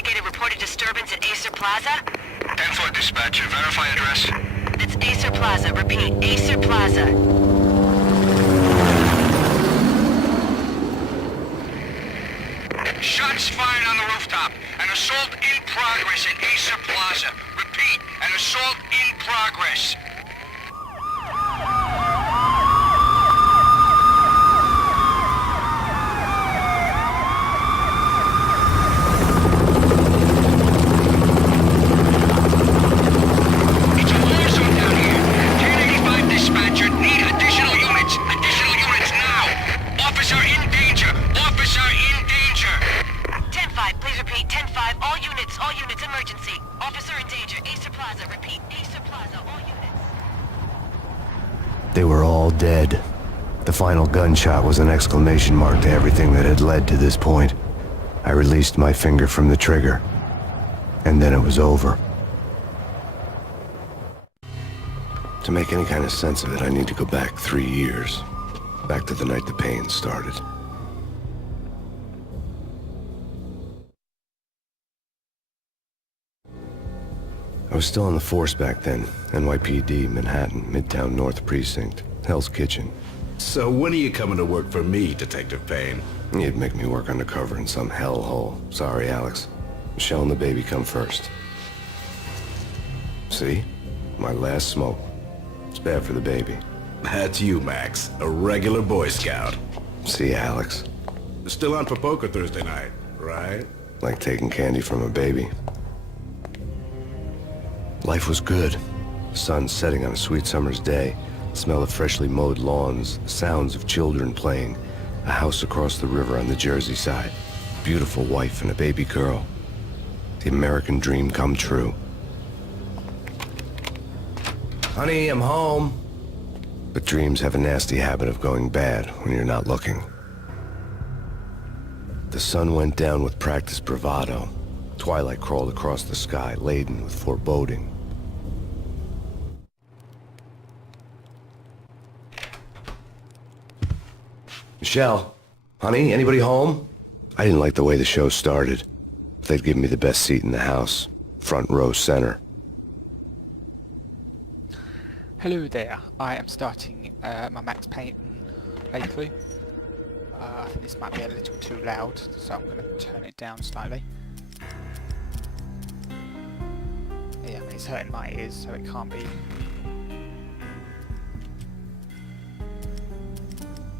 investigated reported disturbance at Acer Plaza? 10-4 dispatcher. Verify address. That's Acer Plaza. Repeat, Acer Plaza. Shots fired on the rooftop. An assault in progress at Acer Plaza. Repeat, an assault in progress. It's a war zone down here. 1085 dispatcher. Need additional units. Additional units now. Officer in danger. Officer in danger. 10-5, please repeat. 10-5, all units, emergency. Officer in danger. Acer Plaza. Repeat, Acer Plaza, all units. They were all dead. The final gunshot was an exclamation mark to everything that had led to this point. I released my finger from the trigger, and then it was over. To make any kind of sense of it, I need to go back 3 years. Back to the night the pain started. I was still on the force back then. NYPD, Manhattan, Midtown North Precinct, Hell's Kitchen. So when are you coming to work for me, Detective Payne? You'd make me work undercover in some hellhole. Sorry, Alex. Michelle and the baby come first. See? My last smoke. It's bad for the baby. That's you, Max. A regular Boy Scout. See, Alex? Still on for poker Thursday night, right? Like taking candy from a baby. Life was good. Sun setting on a sweet summer's day. Smell of freshly mowed lawns. Sounds of children playing. A house across the river on the Jersey side. Beautiful wife and a baby girl. The American dream come true. Honey, I'm home. But dreams have a nasty habit of going bad when you're not looking. The sun went down with practiced bravado. Twilight crawled across the sky, laden with foreboding. Michelle, honey, anybody home? I didn't like the way the show started. They'd give me the best seat in the house, front row center. Hello there, I am starting my Max Payne playthrough. I think this might be a little too loud, so I'm going to turn it down slightly. Yeah, I mean, it's hurting my ears, so it can't be...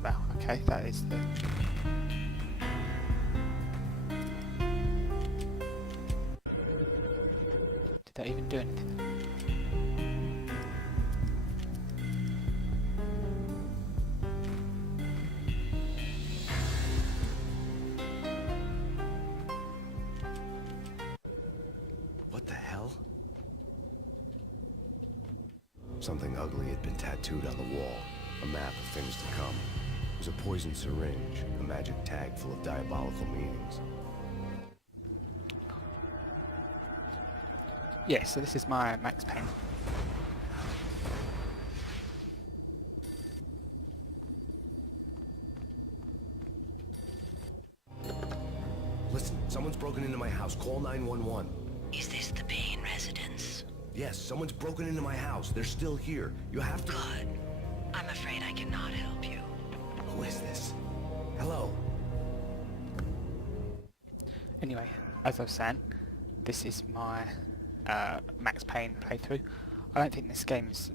Well, okay, that is the... Did that even do anything? What the hell? Something ugly had been tattooed on the wall. A map of things to come. It was a poisoned syringe, a magic tag full of diabolical meanings. Yeah, so this is my Max Payne. Listen, someone's broken into my house. Call 911. Is this the Payne residence? Yes, someone's broken into my house. They're still here. You have to... Good. I'm afraid I cannot help you. Who is this? Hello? Anyway, as I was saying, this is my Max Payne playthrough. I don't think this game's,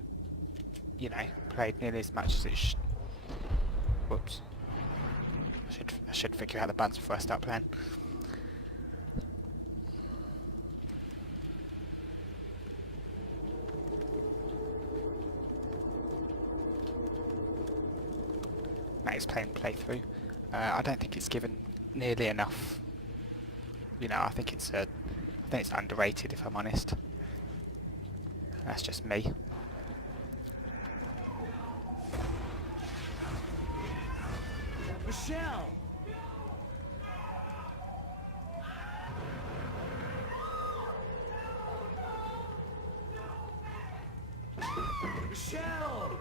you know, played nearly as much as it should. Whoops. I should figure out the buttons before I start playing. Max Payne playthrough. I don't think it's given nearly enough. You know, I think it's underrated, if I'm honest. That's just me. Michelle! Michelle!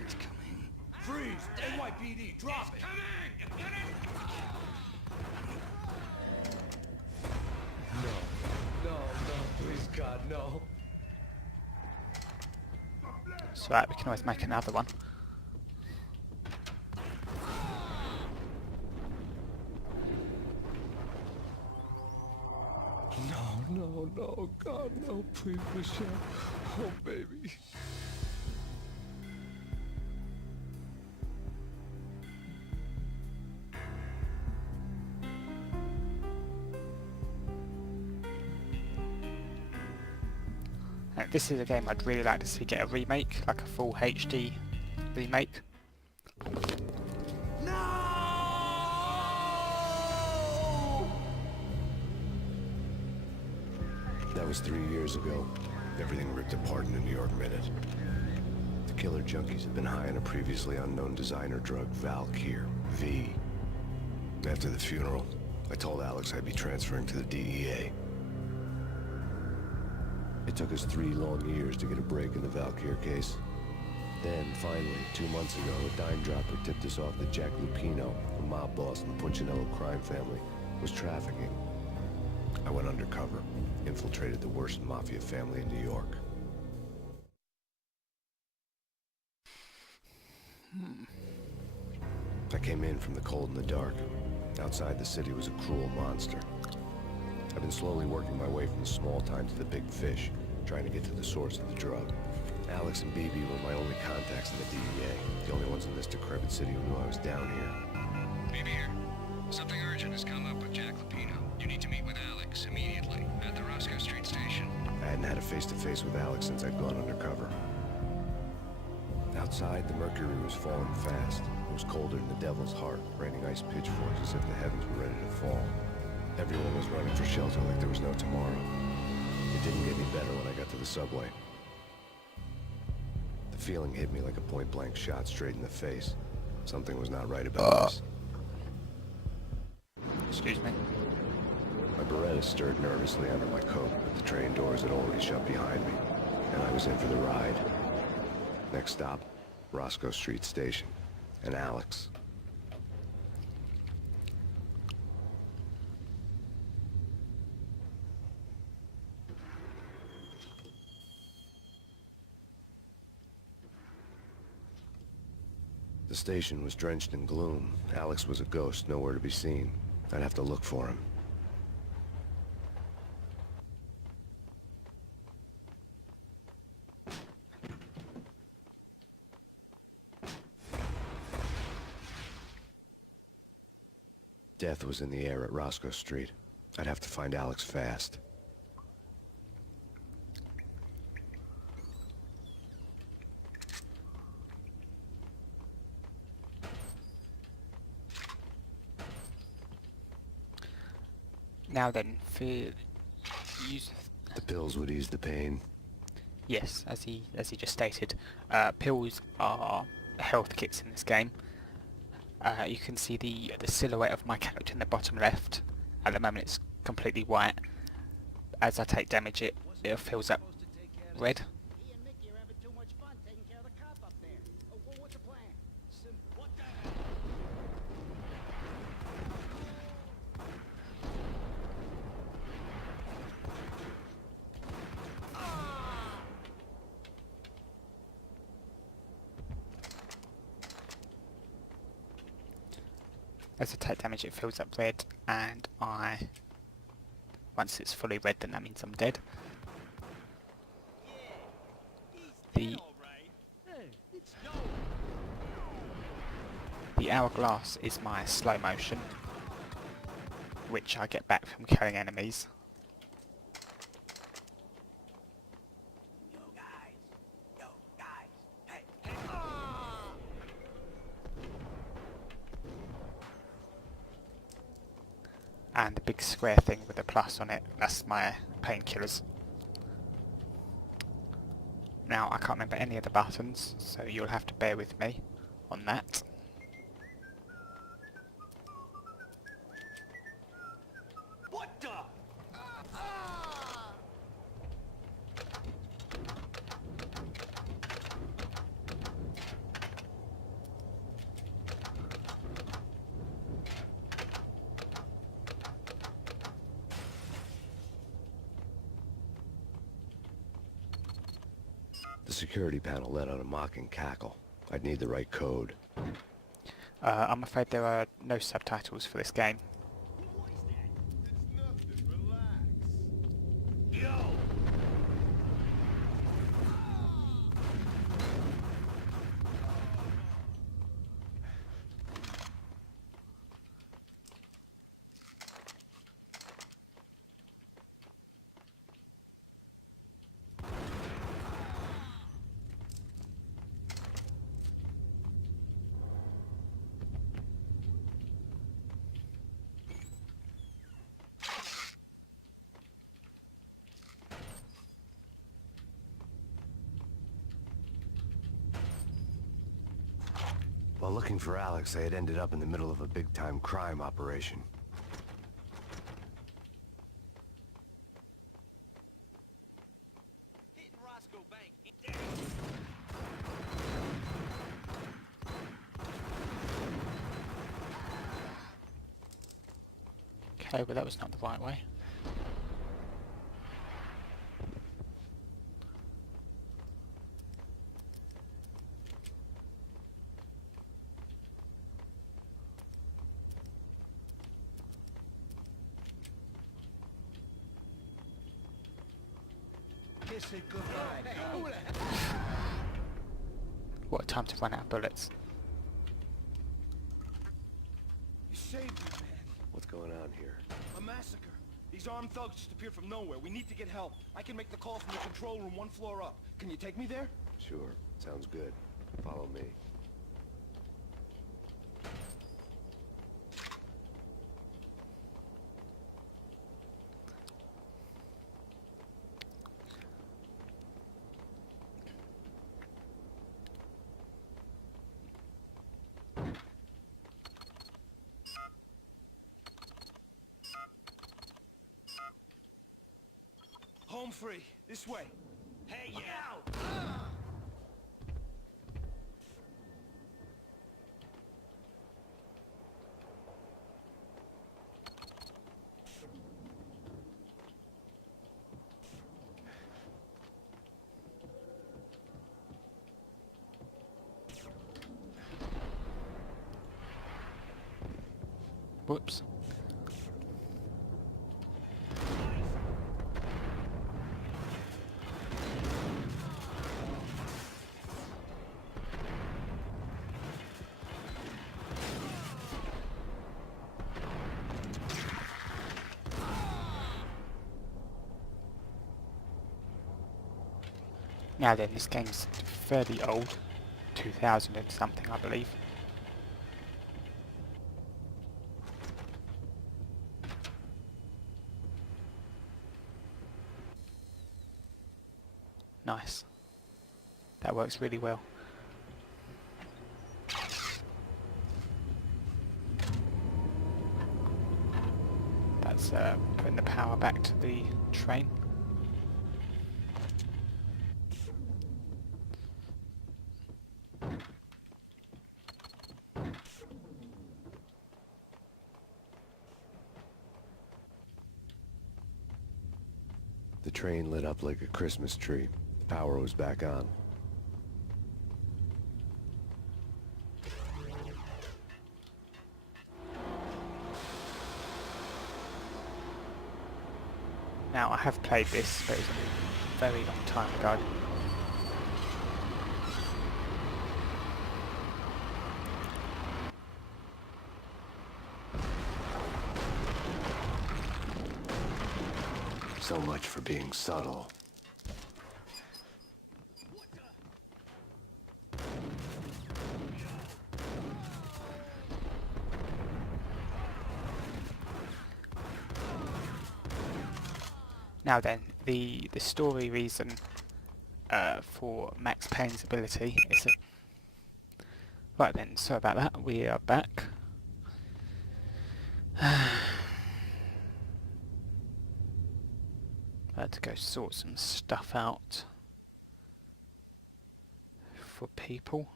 It's coming. Freeze! NYPD, drop it! Coming! No, please God, no. It's alright, we can always make another one. No, God, no, please, Michelle. Oh, baby. This is a game I'd really like to see get a remake, like a full HD remake. That was 3 years ago. Everything ripped apart in a New York minute. The killer junkies had been high on a previously unknown designer drug, Valkyr, V. After the funeral, I told Alex I'd be transferring to the DEA. It took us 3 long years to get a break in the Valkyr case. Then, finally, 2 months ago, a dime dropper tipped us off that Jack Lupino, a mob boss in the Punchinello crime family, was trafficking. I went undercover, infiltrated the worst mafia family in New York. I came in from the cold and the dark. Outside the city was a cruel monster. I've been slowly working my way from the small time to the big fish, trying to get to the source of the drug. Alex and BB were my only contacts in the DEA, the only ones in this decrepit city who knew I was down here. BB here. Something urgent has come up with Jack Lupino. You need to meet with Alex immediately at the Roscoe Street station. I hadn't had a face-to-face with Alex since I'd gone undercover. Outside, the mercury was falling fast. It was colder than the devil's heart, raining ice pitchforks as if the heavens were ready to fall. Everyone was running for shelter like there was no tomorrow. It didn't get any better when I got to the subway. The feeling hit me like a point-blank shot straight in the face. Something was not right about this. Excuse me. My Beretta stirred nervously under my coat, but the train doors had already shut behind me, and I was in for the ride. Next stop, Roscoe Street Station, and Alex. The station was drenched in gloom. Alex was a ghost, nowhere to be seen. I'd have to look for him. Death was in the air at Roscoe Street. I'd have to find Alex fast. Now then, for use. The pills would ease the pain. Yes, as he just stated, pills are health kits in this game. You can see the silhouette of my character in the bottom left. At the moment it's completely white. As I take damage it fills up red. He and Mickey are having too much fun taking care of the cop up there. Oh, what's the plan? What the hell? As I take damage it fills up red, and once it's fully red then that means I'm dead. The hourglass is my slow motion, which I get back from killing enemies. And the big square thing with a plus on it, that's my painkillers. Now I can't remember any of the buttons, so you'll have to bear with me on that. What the? The security panel let out a mocking cackle. I'd need the right code. I'm afraid there are no subtitles for this game. It's nothing. Relax. While looking for Alex, I had ended up in the middle of a big-time crime operation. Hitting Roscoe Bank. Okay, but that was not the right way. Kiss it goodbye. What a time to run out of bullets. You saved me, man. What's going on here? A massacre. These armed thugs just appeared from nowhere. We need to get help. I can make the call from the control room one floor up. Can you take me there? Sure, sounds good. Follow me. Home free. This way. Hey, yeah. Whoops. Now then, this game's fairly old, 2000 and something I believe. Nice. That works really well. That's putting the power back to the train. The train lit up like a Christmas tree. The power was back on. Now, I have played this, but it was a very long time ago. So much for being subtle. Now then, the story reason for Max Payne's ability is that... Right then, sorry about that, we are back. I had to go sort some stuff out for people.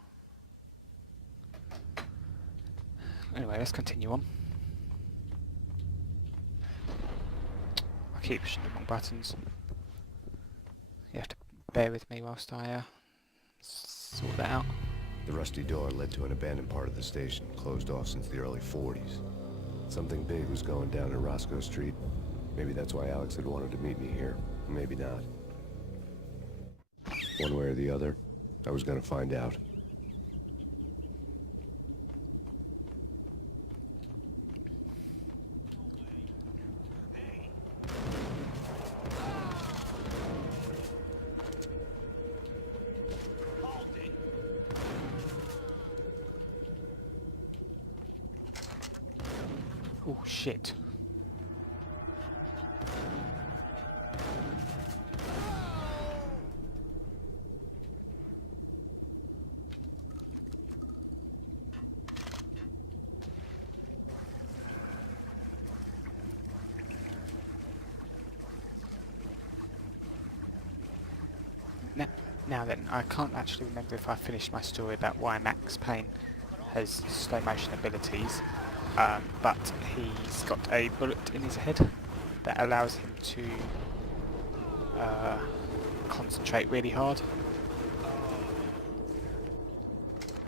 Anyway, let's continue on. I keep pushing the wrong buttons. You have to bear with me whilst I sort that out. The rusty door led to an abandoned part of the station, closed off since the early 40s. Something big was going down in Roscoe Street. Maybe that's why Alex had wanted to meet me here. Maybe not. One way or the other, I was gonna find out. Oh shit. Now then, I can't actually remember if I finished my story about why Max Payne has slow motion abilities, but he's got a bullet in his head that allows him to concentrate really hard.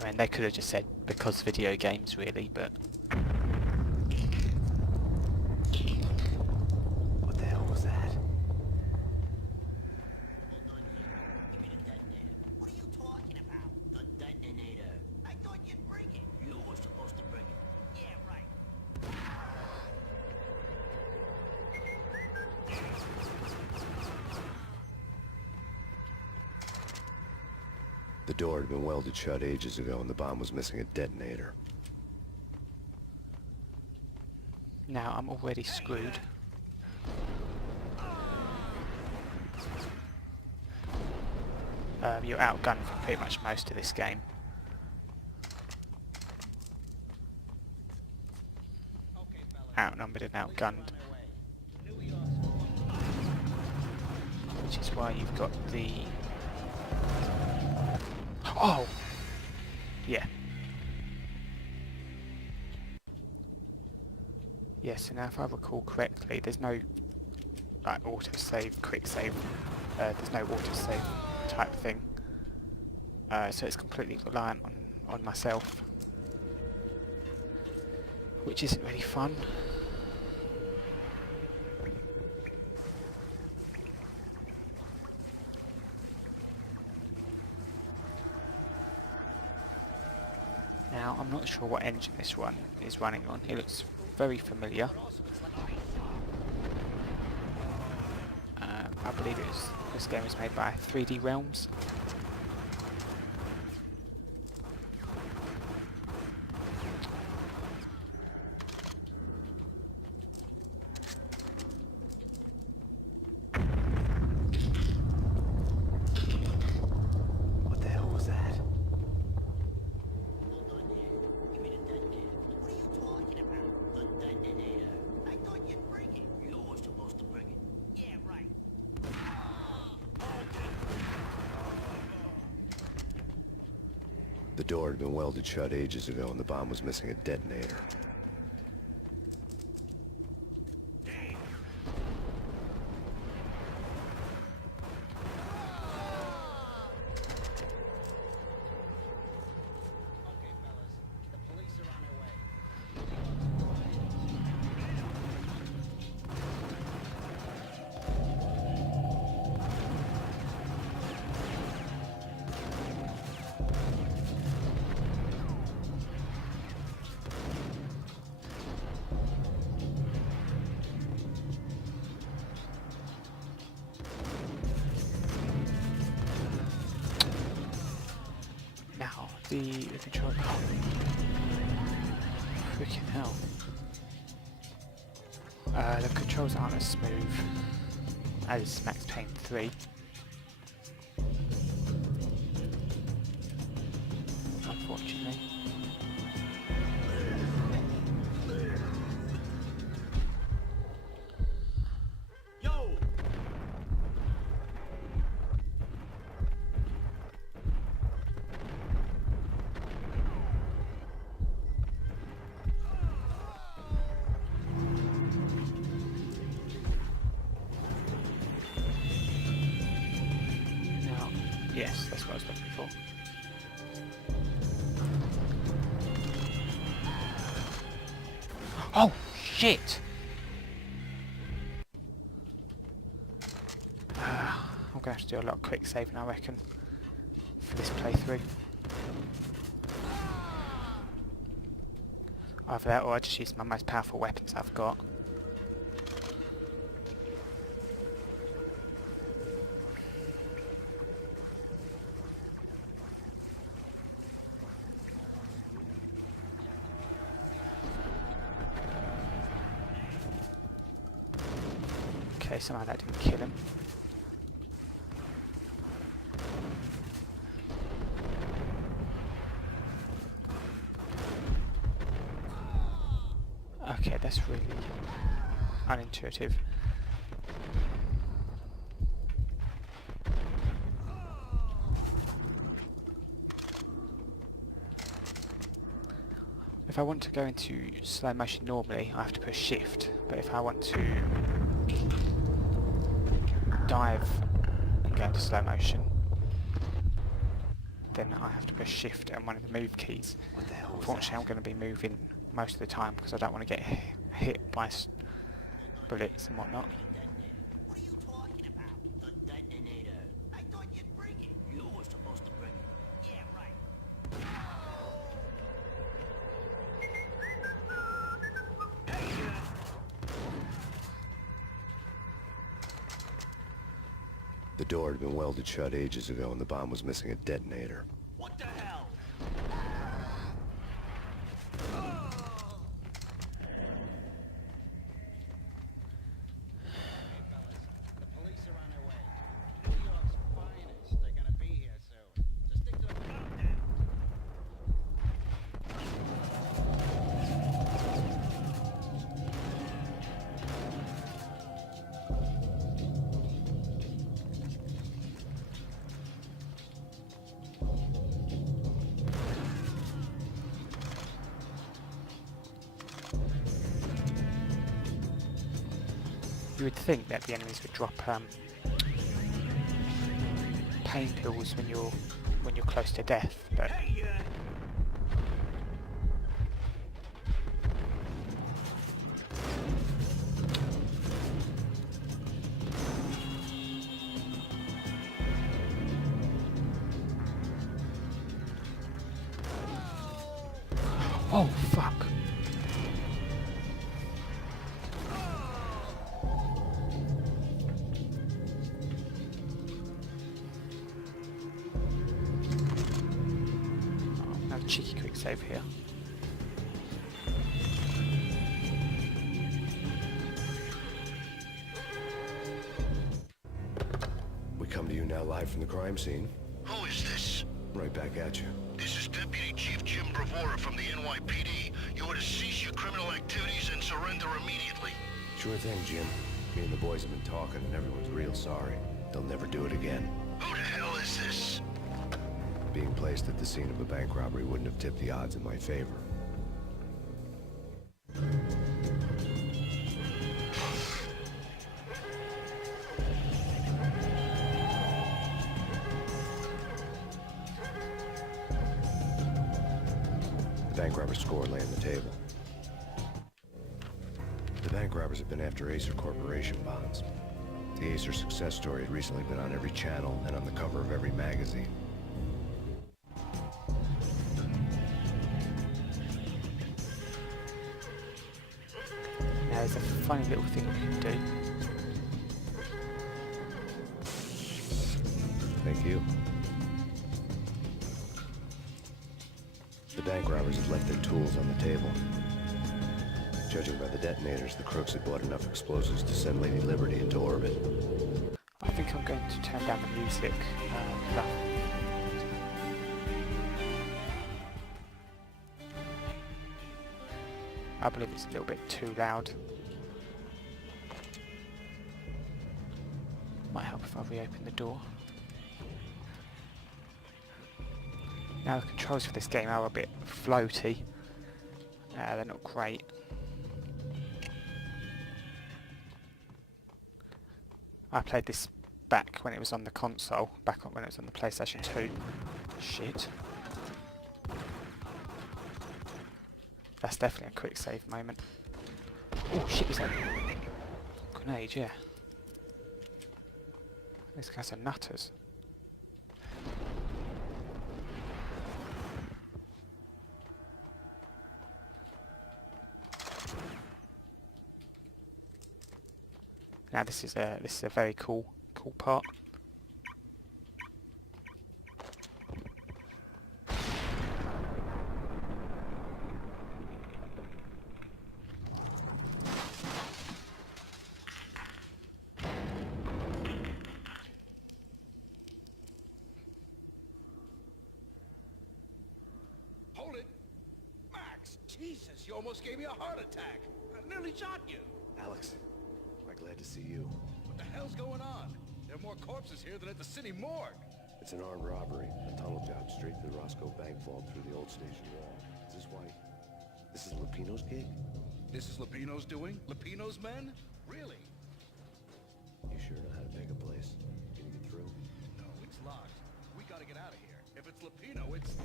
I mean, they could have just said because video games really, but... What the hell was that? What are you talking about? The detonator. I thought you'd bring it. You were supposed to bring it. Yeah, right. The door had been welded shut ages ago and the bomb was missing a detonator. Now I'm already screwed. You're outgunned for pretty much most of this game. Outnumbered and outgunned. Which is why you've got the... Oh! Yeah. Yeah, so now if I recall correctly, there's no like auto-save, quick save, there's no auto-save type thing. So it's completely reliant on myself. Which isn't really fun. Now, I'm not sure what engine this one is running on. It looks very familiar. I believe this game was made by 3D Realms. What the hell was that? Hold on there. Give me the detonator. What are you talking about? The detonator. I thought you'd bring it. You were supposed to bring it. Yeah, right. The door had been welded shut ages ago and the bomb was missing a detonator. Okay, fellas. The police are on their way. Now, the control... Oh. Freaking hell. The controls aren't as smooth as Max Payne 3. Unfortunately. Yo! Now, Yes, that's what I was looking for. Oh, shit! I'm going to have to do a lot of quick saving, I reckon, for this playthrough. Either that or I just use my most powerful weapons I've got. Okay, somehow that didn't kill him. Okay, that's really unintuitive. If I want to go into slow motion normally, I have to push shift, but if I want to dive and go into slow motion, then I have to push shift and one of the move keys. Unfortunately, I'm going to be moving most of the time because I don't want to get hit by bullets and whatnot. What are you talking about? The detonator. I thought you'd bring it. You were supposed to bring it. Yeah, right. The door had been welded shut ages ago and the bomb was missing a detonator. What the hell? The police are on their way. New York's finest. They're gonna be here soon. So stick to the countdown. You would think that the enemies would drop pain pills when you're close to death, but oh fuck. Cheeky quick save here. We come to you now live from the crime scene. Who is this? Right back at you. This is Deputy Chief Jim Bravura from the NYPD. You are to cease your criminal activities and surrender immediately. Sure thing, Jim. Me and the boys have been talking and everyone's real sorry. They'll never do it again. Who the hell is this? Being placed at the scene of a bank robbery wouldn't have tipped the odds in my favor. The bank robber's score lay on the table. The bank robbers have been after Acer Corporation bonds. The Acer success story had recently been on every channel and on the cover of every magazine. Now there's a funny little thing we can do. Thank you. The bank robbers had left their tools on the table. Judging by the detonators, the crooks had bought enough explosives to send Lady Liberty into orbit. I think I'm going to turn down the music. Stuff. I believe it's a little bit too loud. Might help if I reopen the door. Now the controls for this game are a bit floaty. They're not great. I played this back when it was on the console, back when it was on the PlayStation 2. Shit. That's definitely a quick save moment. Oh shit, was that grenade? Yeah. These guys are nutters. Now this is a very cool part. Hold it! Max! Jesus, you almost gave me a heart attack! I nearly shot you! Alex, I'm glad to see you. What the hell's going on? There are more corpses here than at the city morgue! It's an armed robbery. A tunnel job straight to the Roscoe Bank vault through the old station wall. Is this why? This is Lupino's gig? This is Lupino's doing? Lupino's men? Really? You sure know how to make a place? Can you get through? No, it's locked. We gotta get out of here. If it's Lupino, it's...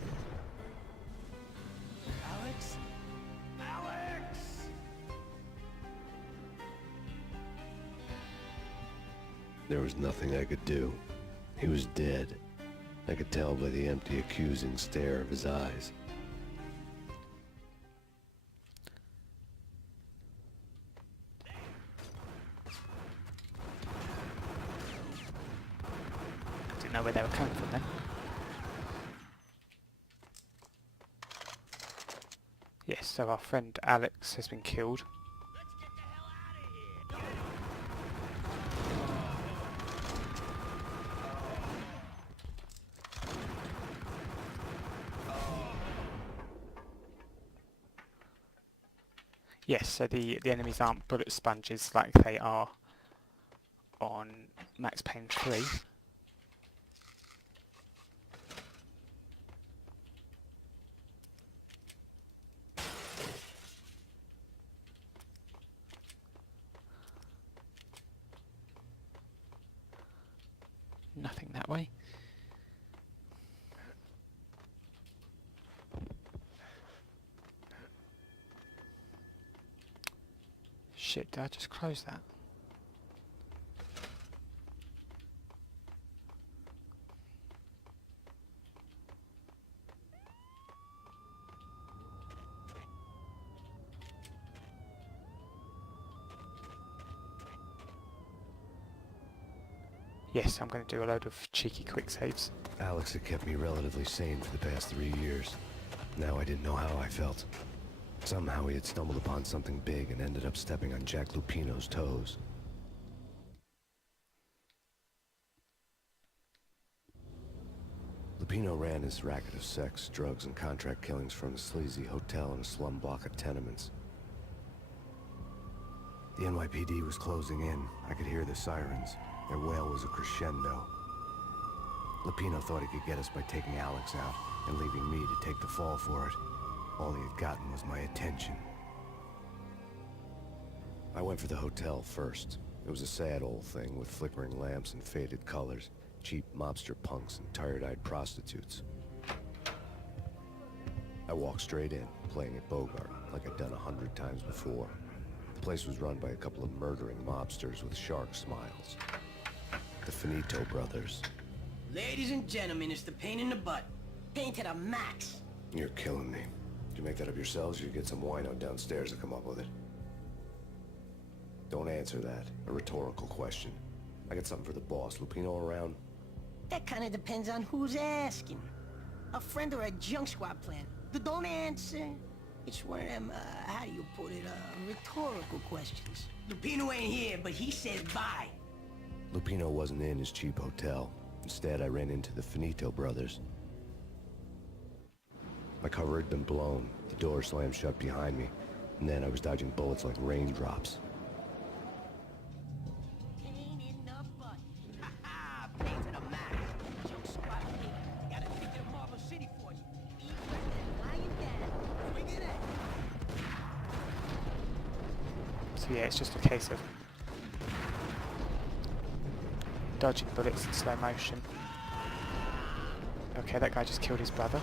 Alex? Alex! There was nothing I could do. He was dead. I could tell by the empty, accusing stare of his eyes. Didn't know where they were coming from then. Yes, so our friend Alex has been killed. Yes, so the enemies aren't bullet sponges like they are on Max Payne 3. Nothing that way. Shit, did I just close that? Yes, I'm going to do a load of cheeky quick saves. Alex had kept me relatively sane for the past 3 years. Now I didn't know how I felt. Somehow he had stumbled upon something big and ended up stepping on Jack Lupino's toes. Lupino ran his racket of sex, drugs, and contract killings from a sleazy hotel in a slum block of tenements. The NYPD was closing in. I could hear the sirens. Their wail was a crescendo. Lupino thought he could get us by taking Alex out and leaving me to take the fall for it. All he had gotten was my attention. I went for the hotel first. It was a sad old thing with flickering lamps and faded colors, cheap mobster punks and tired-eyed prostitutes. I walked straight in, playing at Bogart, like I'd done 100 times before. The place was run by a couple of murdering mobsters with shark smiles. The Finito brothers. Ladies and gentlemen, it's the pain in the butt. Pain to the max. You're killing me. Did you make that up yourselves, or you get some wino downstairs to come up with it? Don't answer that. A rhetorical question. I got something for the boss. Lupino around? That kind of depends on who's asking. A friend or a junk squad plan. Don't answer. It's one of them, how do you put it, rhetorical questions. Lupino ain't here, but he said bye. Lupino wasn't in his cheap hotel. Instead, I ran into the Finito brothers. My cover had been blown. The door slammed shut behind me. And then I was dodging bullets like raindrops. Pain in the butt. Ha ha! Pain to the max. Junk squad leader. Gotta take it to Marble City for you. Eat right and lying down. Bring it in. So yeah, it's just a case of dodging bullets in slow motion. Okay, that guy just killed his brother.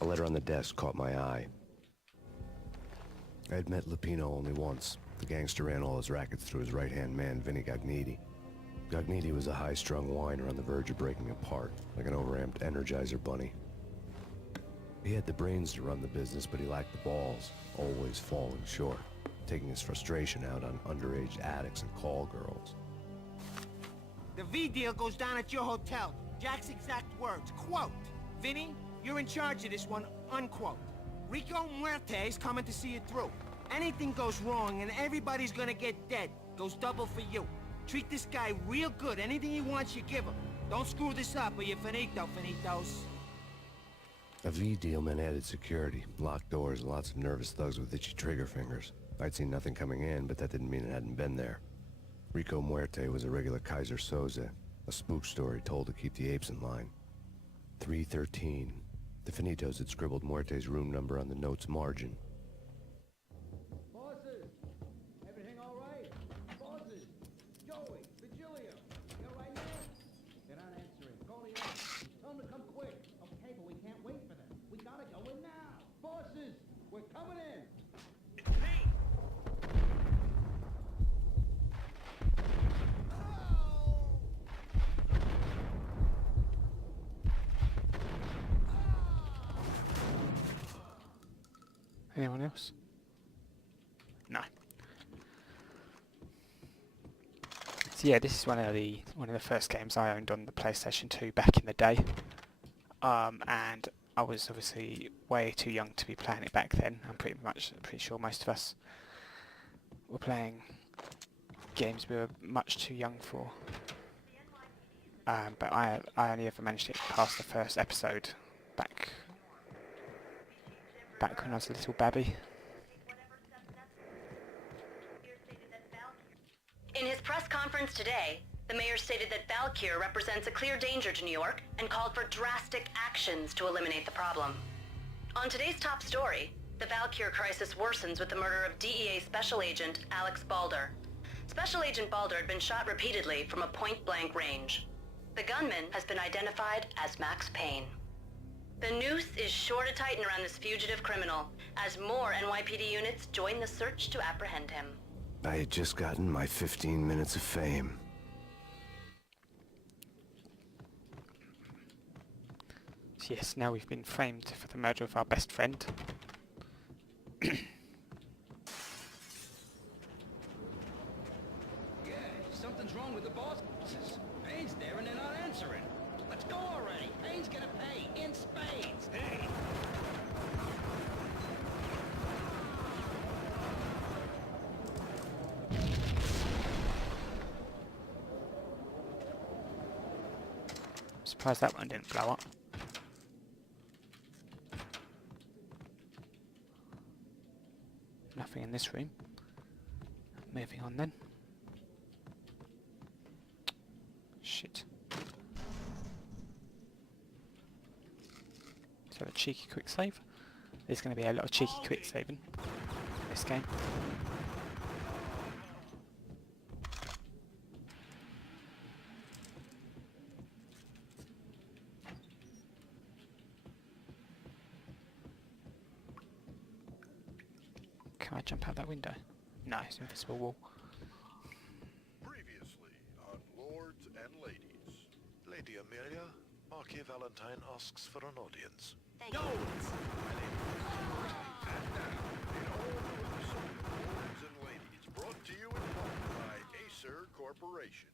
A letter on the desk caught my eye. I had met Lupino only once. The gangster ran all his rackets through his right-hand man, Vinny Gognitti. Gognitti was a high-strung whiner on the verge of breaking apart, like an overamped Energizer bunny. He had the brains to run the business, but he lacked the balls, always falling short, taking his frustration out on underage addicts and call girls. The V deal goes down at your hotel. Jack's exact words, quote, "Vinny, you're in charge of this one," unquote. Rico Muerte's coming to see it through. Anything goes wrong and everybody's gonna get dead. Goes double for you. Treat this guy real good. Anything he wants, you give him. Don't screw this up or you're finito, finitos. A V deal meant added security, locked doors, and lots of nervous thugs with itchy trigger fingers. I'd seen nothing coming in, but that didn't mean it hadn't been there. Rico Muerte was a regular Kaiser Soze, a spook story told to keep the apes in line. 313. The Finitos had scribbled Muerte's room number on the note's margin. Bosses! Everything all right? Bosses! Joey! Virgilio! You all right now? They're not answering. Call the office. Tell them to come quick. Okay, but we can't wait for them. We gotta go in now. Bosses! We're coming in! It's me! Anyone else? No. So yeah, this is one of the first games I owned on the PlayStation 2 back in the day. And I was obviously way too young to be playing it back then. I'm pretty sure most of us were playing games we were much too young for. But I only ever managed to get past the first episode back when I was a little babby. In his press conference today, the mayor stated that Valkyr represents a clear danger to New York and called for drastic actions to eliminate the problem. On today's top story, the Valkyr crisis worsens with the murder of DEA Special Agent Alex Balder. Special Agent Balder had been shot repeatedly from a point-blank range. The gunman has been identified as Max Payne. The noose is sure to tighten around this fugitive criminal as more NYPD units join the search to apprehend him. I had just gotten my 15 minutes of fame. So yes, now we've been framed for the murder of our best friend. Yeah, something's wrong with the bosses. Payne's there and they're not answering. Let's go already. Payne's gonna pay in spades. Hey! I'm surprised that one didn't blow up. Nothing in this room. Moving on then. Shit. So a cheeky quick save. There's going to be a lot of cheeky quick saving in this game. Can I jump out that window? No, it's an invisible wall. Previously on Lords and Ladies. Lady Amelia, Marquis Valentine asks for an audience. Thank you. Lords and Ladies, brought to you in part by Acer Corporation.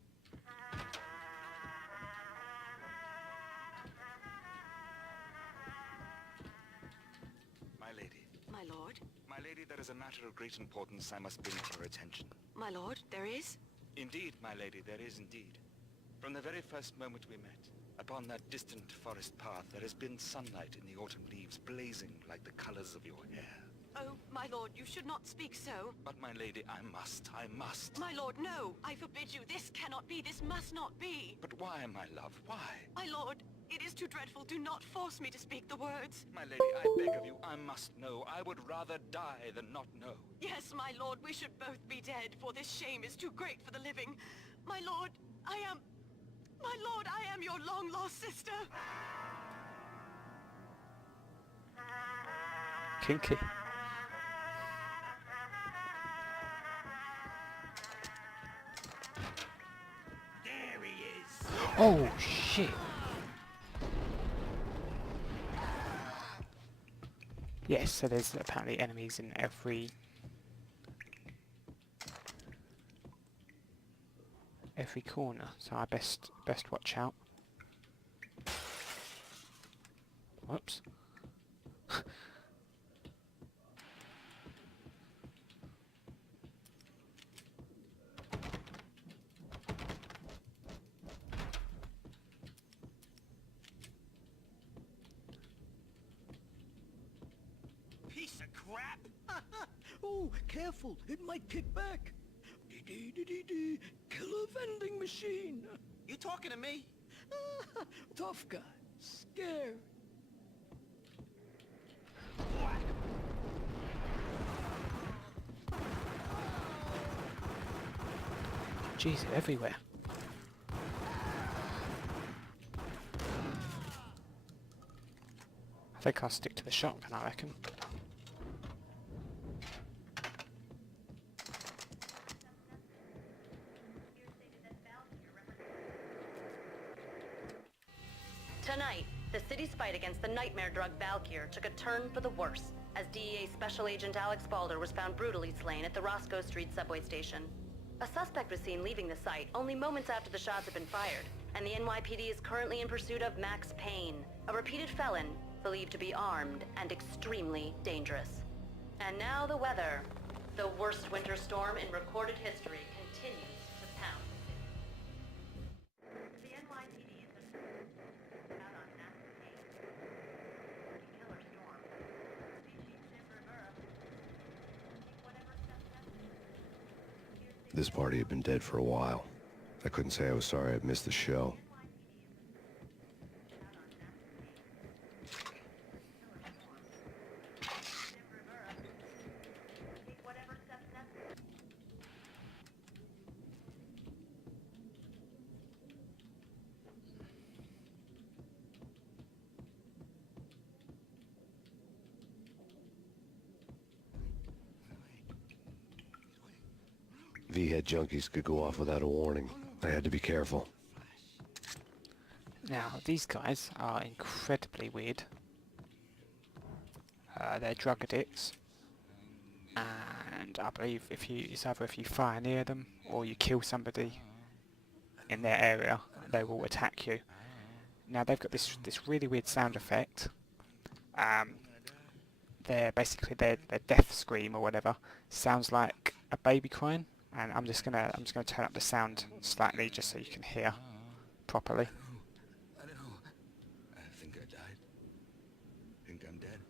My lady. My lord? My lady, there is a matter of great importance I must bring to your attention. My lord, there is? Indeed, my lady, there is indeed. From the very first moment we met, upon that distant forest path, there has been sunlight in the autumn leaves blazing like the colors of your hair. Oh, my lord, you should not speak so. But my lady, I must. My lord, no! I forbid you. This cannot be. This must not be. But why, my love, why? My lord, It is too dreadful. Do not force me to speak the words. My lady, I beg of you, I must know. I would rather die than not know. Yes, my lord, we should both be dead, for this shame is too great for the living. My lord, I am your long-lost sister. Kinky. There he is. Oh, shit. Yes, so there's apparently enemies in every corner, so I best watch out. Whoops. Piece of crap. Oh, careful, it might kick back. Dee-dee-dee-dee-dee, killer vending machine. You talking to me? Tough guy, scary. Jeez, they're everywhere. I think I'll stick to the shotgun, I reckon. Tonight, the city's fight against the nightmare drug Valkyr took a turn for the worse, as DEA Special Agent Alex Balder was found brutally slain at the Roscoe Street subway station. A suspect was seen leaving the site only moments after the shots had been fired, and the NYPD is currently in pursuit of Max Payne, a repeated felon believed to be armed and extremely dangerous. And now the weather. The worst winter storm in recorded history continues to pound the city. The NYPD has been out on Max Payne, killer storm. This party had been dead for a while. I couldn't say I was sorry I'd missed the show. V-head junkies could go off without a warning. I had to be careful. Now, these guys are incredibly weird. They're drug addicts. And I believe it's either if you fire near them or you kill somebody in their area, they will attack you. Now, they've got this really weird sound effect. They're basically their death scream or whatever sounds like a baby crying. And I'm just gonna turn up the sound slightly just so you can hear properly. I don't know. I think I died. Think I'm dead.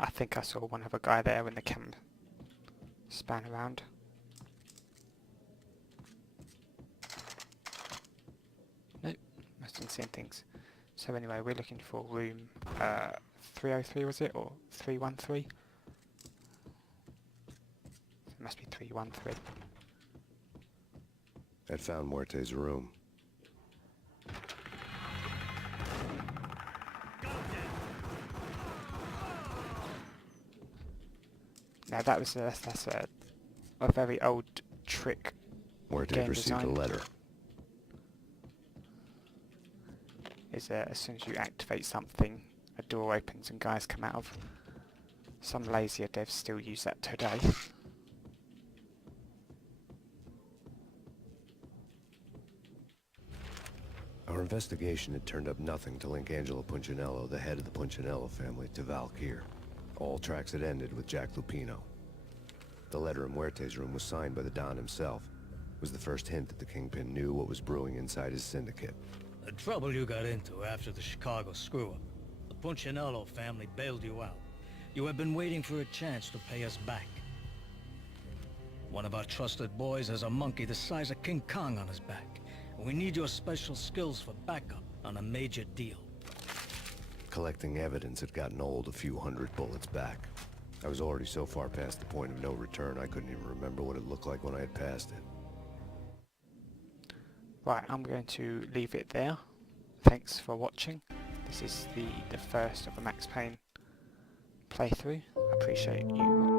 I think I saw one other guy there when the camera span around. Nope, must have seen things. So anyway, we're looking for room 303, was it? Or 313? It must be 313. I'd found Muerte's room. Now that's a very old trick. Muerte received a letter. Is as soon as you activate something, a door opens and guys come out of. Some lazier devs still use that today. Our investigation had turned up nothing to link Angelo Punchinello, the head of the Punchinello family, to Valkyr. All tracks had ended with Jack Lupino. The letter in Muerte's room was signed by the Don himself. It was the first hint that the Kingpin knew what was brewing inside his syndicate. The trouble you got into after the Chicago screw-up. The Punchinello family bailed you out. You have been waiting for a chance to pay us back. One of our trusted boys has a monkey the size of King Kong on his back. We need your special skills for backup on a major deal. Collecting evidence had gotten old a few hundred bullets back. I was already so far past the point of no return, I couldn't even remember what it looked like when I had passed it. Right, I'm going to leave it there. Thanks for watching. This is the first of a Max Payne playthrough. I appreciate you